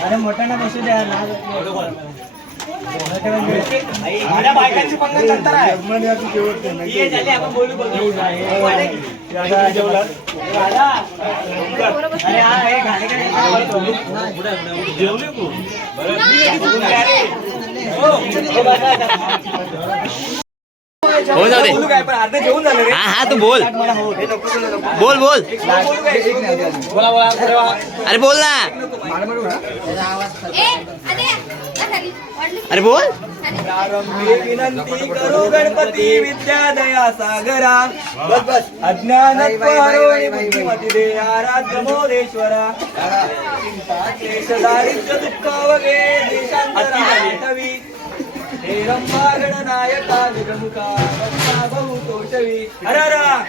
अरे मोठा ना बसू द्या माझ्या बायकांची पंगत नंतर आहे ये झाले, आपण बोलू बोलू. अरे हा हे घाणेकडे हो जाऊ दे. बोलू काय? पण अर्ध जेवून झालं रे. हा हा तू बोल. बोल बोल. बोलू. अरे बोल ना. अरे बोल. विनंती करू गणपती विद्यादया सागरा बस. बस अज्ञान मोरेश्वरा. दारिद्र्य दुःख वगे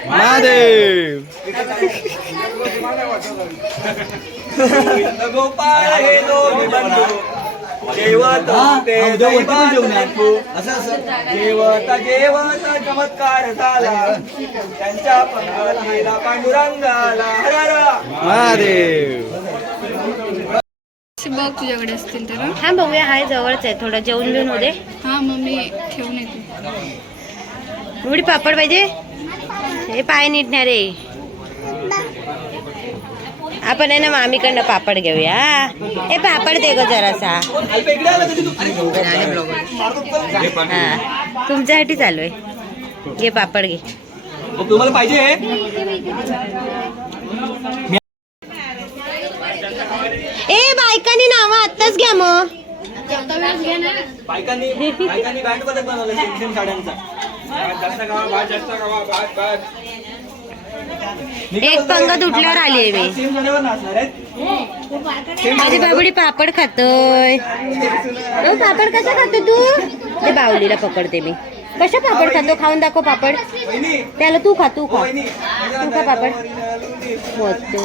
महादेव गोपाळ हे दोन बंधू जेवत ते दैवातू. जेवता जेवता चमत्कार झाला त्यांच्या पंगतीला पांडुरंगाला हर महादेव महादेव बघ तुझ्याकडे असतील तर हा? बघूया. हाय जवळच आहे. थोडं जेवण बिवून होते हा मग मी ठेवून येते. उडी पापड पाहिजे? हे पाय निटणार रे आपण आहे ना मामीकडनं पापड घेऊया. हे पापड दे ग जरासा. हा तुमच्यासाठी चालू आहे. घे पापड घे. तुम्हाला पाहिजे ए बायकांनी नावं आत्ताच घ्या मग. बायकांनी बायकांनी बँड पदक बनवलं सेम साड्यांचा. एक पंगत उठल्यावर आली आहे मी. सेम साड्यावर नाचणार आहेत. माझी बाबडी पापड खातोय. पापड कसा खातो तू? ते बावलीला पकडते मी. कशा पापड खातो? खाऊन दाखव पापड. वहिनी. त्याला तू खा तू खा. वहिनी. तू खा पापड. मोजतो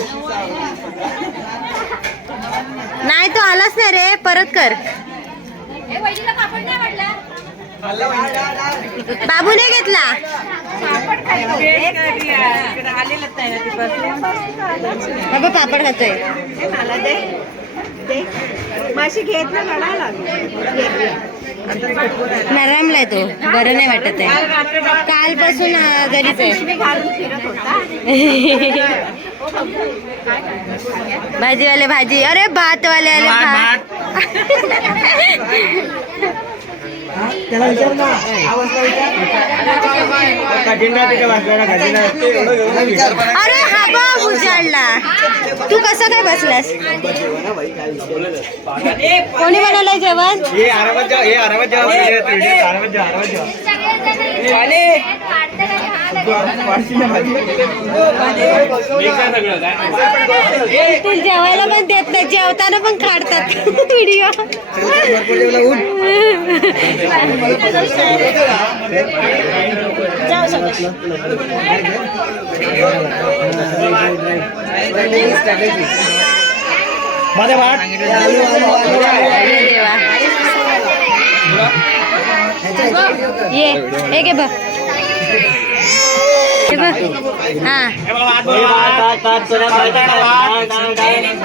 नाही तो आलाच नाही रे. परत कर. बाबूने घेतला. हा बघ, पापड खातोय. नरमलाय तो. बरं नाही वाटत आहे. कालपासून आजारीच आहे. भाजीवाले भाजी. अरे भातवाले आले अरे हा बघ उजाडला. तू कसं काय बसलास? कोणी बनवलंय जेवण? हे आरामात हे आरामात जा आरामात जा आरामात जा तू जेवायला पण देत नाही जेवताना पण काढतात. व्हिडिओ. अरे देवा ये हे घे बघ. हे हा.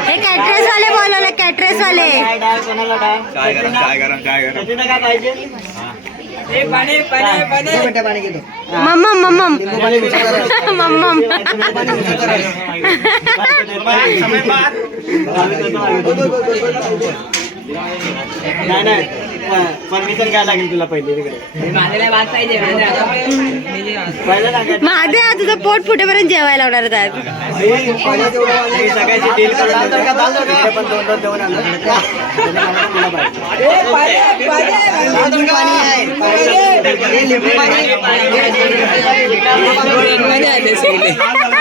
हे कॅटरेस वाले बोलवले कॅटरेस वाले. काय मम्मम मम्मम. मम्मम. नाही नाही. परमिशन घ्यायला लागेल तुला पहिले तिकडे. माझे तुझं पोट फुटेपर्यंत जेवायला लावणार आहेत आहे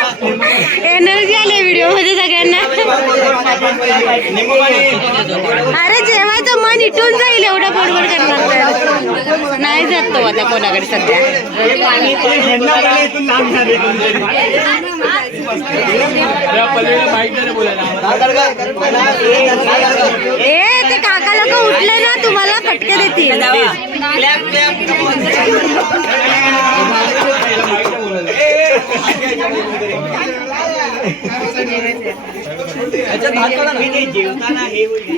एनर्जी आली व्हिडिओमध्ये सगळ्यांना. अरे जेवायचं मन इटून जाईल एवढं बडबड करणार नाही जात तो आता कोणाकडे सध्या. ए ते काका लोक उठले ना तुम्हाला फटके देतील.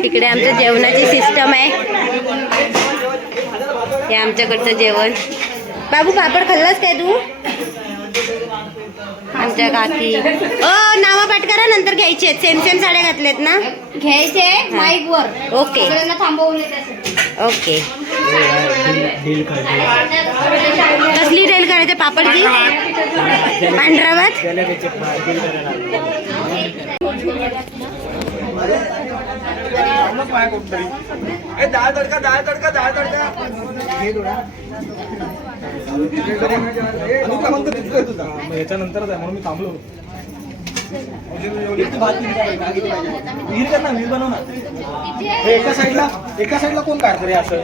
इकडे आमचं जेवणाची सिस्टम आहे. हे आमच्याकडचं जेवण. बाबू पापड खाल्लास काय तू? आमच्या काकी. ओ नावं पाठ करा नंतर घ्यायचे सेम सेम साड्या घातल्यात ना? घ्यायचे माईक वर. ओके. सगळ्यांना थांबवून ओके. कसली डेल करायचे? पापडची पांढरा याच्यानंतरच आहे म्हणून मी थांबलो? विहीर कर ना विहीर बनव ना हे एका साईडला एका साईडला कोण काढतं रे असं?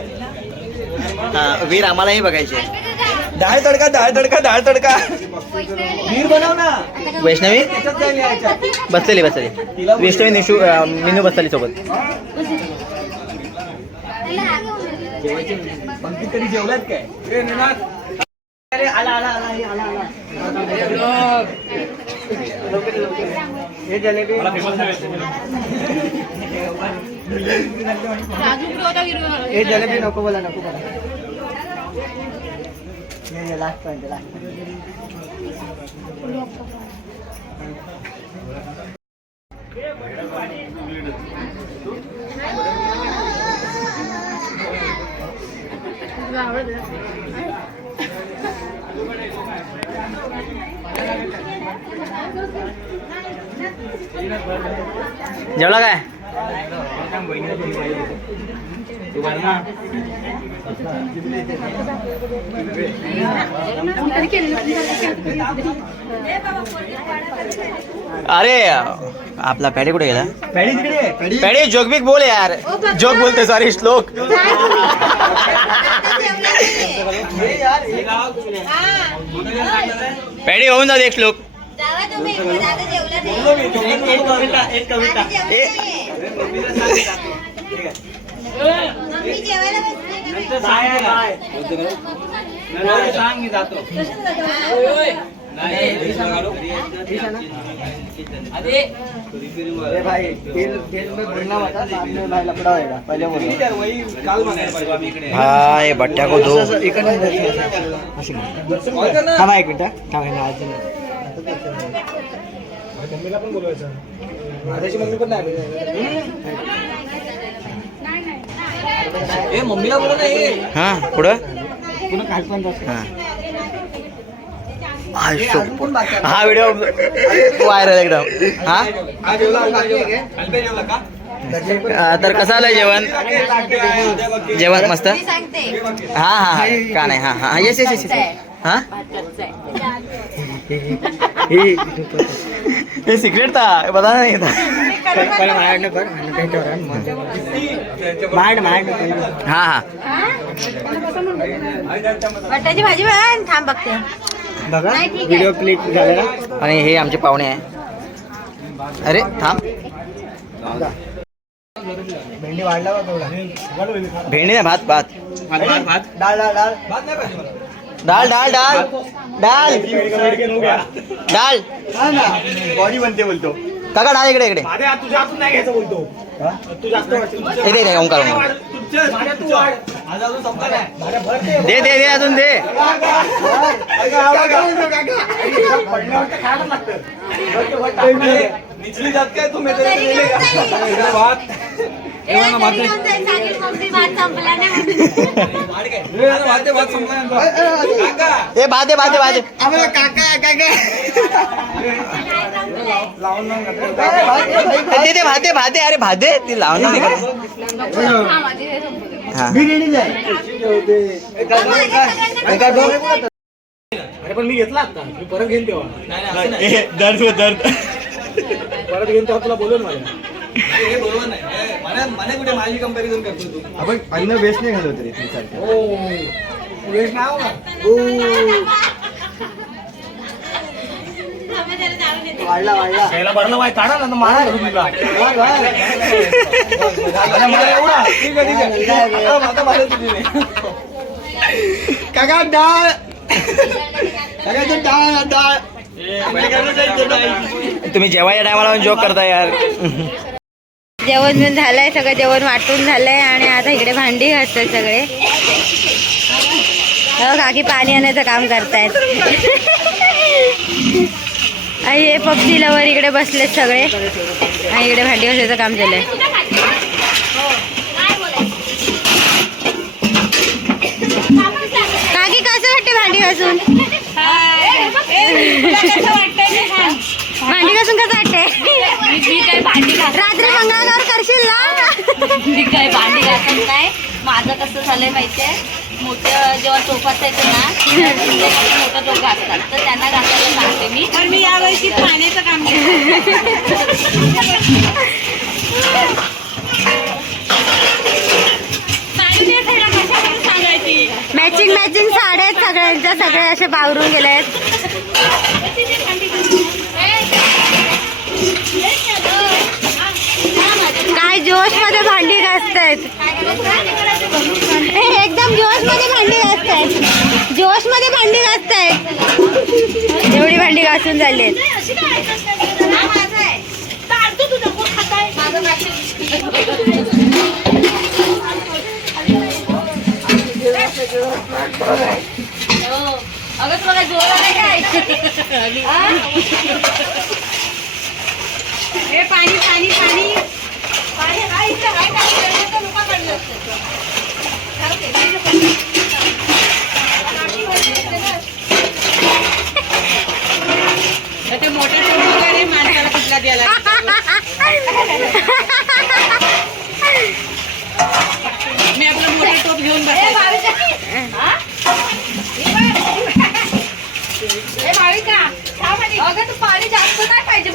हा, वीर आम्हालाही बघायचे डाळ तडका डाळ तडका डाळ तडका. विहीर बनव ना वैष्णवी? त्याच्यात बसलेली बसलेली. वैष्णवी निशू मिनू बसलेली सोबत. पंक्ती तरी जेवल्यात काय. अरे आला आला आला हे आला आला. हे जलेबी. हे जलेबी नको बोला नको बोला. हे लास्ट जेवला काय? अरे आपला पॅडी कुठे गेला? पॅडी तिकडे आहे, पॅडी पॅडी जोक बिक बोल यार. जोक बोलते सॉरी श्लोक. पॅडी होऊन जाते एक श्लोक. एक कविता सांग मी जातो. भाई बट्ट्या को दो। एक मिनिट थांबा ना आज मम्मीला पण बोलवायचं. माझ्याची मम्मी पण नाही ए मम्मीला बोलव ना ए. हा पुढं? पुन्हा काल पण हा. हा व्हिडिओ व्हायरल एकदम. हा? तर कसं आलंय जेवण? जेवण मस्त? हा हा हा. का नाही? हा हा. येस येस येस हा. हे सिक्रेट था बता नहीं था। हा हा। बटाची भाजी बघ थांब बघते. बघा. व्हिडिओ क्लिक झालेला. आणि हे आमचे पाहुणे आहे. अरे थांब. भेंडी वाढला भेंडी नाही भात भात. भात भात. डाळ डाळ डाळ. भात नाही मला डाळ डाळ डाळ डाळ डाळ बॉडी बनते बोलतो. काका डाळ इकडे इकडे. तुझ्या हातून नाही घ्यायचं बोलतो. तू जास्त वाटतं. इथे इथे ओंकार दे. दे दे दे अजून दे. निचली जात काय तू मेरे इकडे भात ए, ना, भात दे. ए, ना, भात दे, भात संपला यांचा. काका. ए भात दे भात दे भात अरे भात ती लावून नाही. हा अरे पण मी घेतला आता मी परत घेईन तेव्हा दर्द दर्द परत घेईन तेव्हा तुला बोलून माझ्या हे बरोबर नाही हे, मला मला कुठे माझी कंपॅरिझन करतो तू? आपण अन्न वेस्ट नाही घालवत रे ओ वेश नाव ना वाढला वाढला. त्याला भरलं माहिती काढा ना मला धरून तुला अरे मला एवढा. ठीक आहे ठीक आहे. आता- आता मला तुझी नाही. काका डाळ. काका ते डाळ डाळ. तुम्ही जेवायच्या टायमाला जोक करता यार. जेवण बिवण झालंय सगळं जेवण वाटून झालंय आणि आता इकडे भांडी घासतात सगळे. हो काकी पाणी आणायचं काम करतायत. आणि हे पक्षी लवर इकडे बसलेत सगळे. आणि इकडे भांडी घासायचं काम चालू आहे. काकी कसं वाटते भांडी घासून? भांडी घासून कसं वाटते मी काय भांडी घासत रात्री मंगळागौर करशील ना? मी काय भांडी घासत नाही. माझं कसं झालंय माहितीये? मोठं जेव्हा टोपाचं येतं ना मोठं टोप घासतात. तर त्यांना घासायला सांगते मी. पण मी यावर्षी पाण्याचं काम सांगायची मॅचिंग मॅचिंग साड्या आहेत सगळ्यांच्या. सगळे असे बावरून गेले आहेत जोशमध्ये भांडी घासतायत. आहेत एकदम जोशमध्ये भांडी घासतायत. जोशमध्ये भांडी घासतायत. एवढी भांडी घासून झाली अगं जोर काय हे पाणी पाणी पाणी हा इथे आहे का? इथे लोकांकडनं असतं. ते मोठे टोप वगैरे माणसाला कुठला द्यायला मी टोप घेऊन अगं तू पाणी जास्त नाही पाहिजे.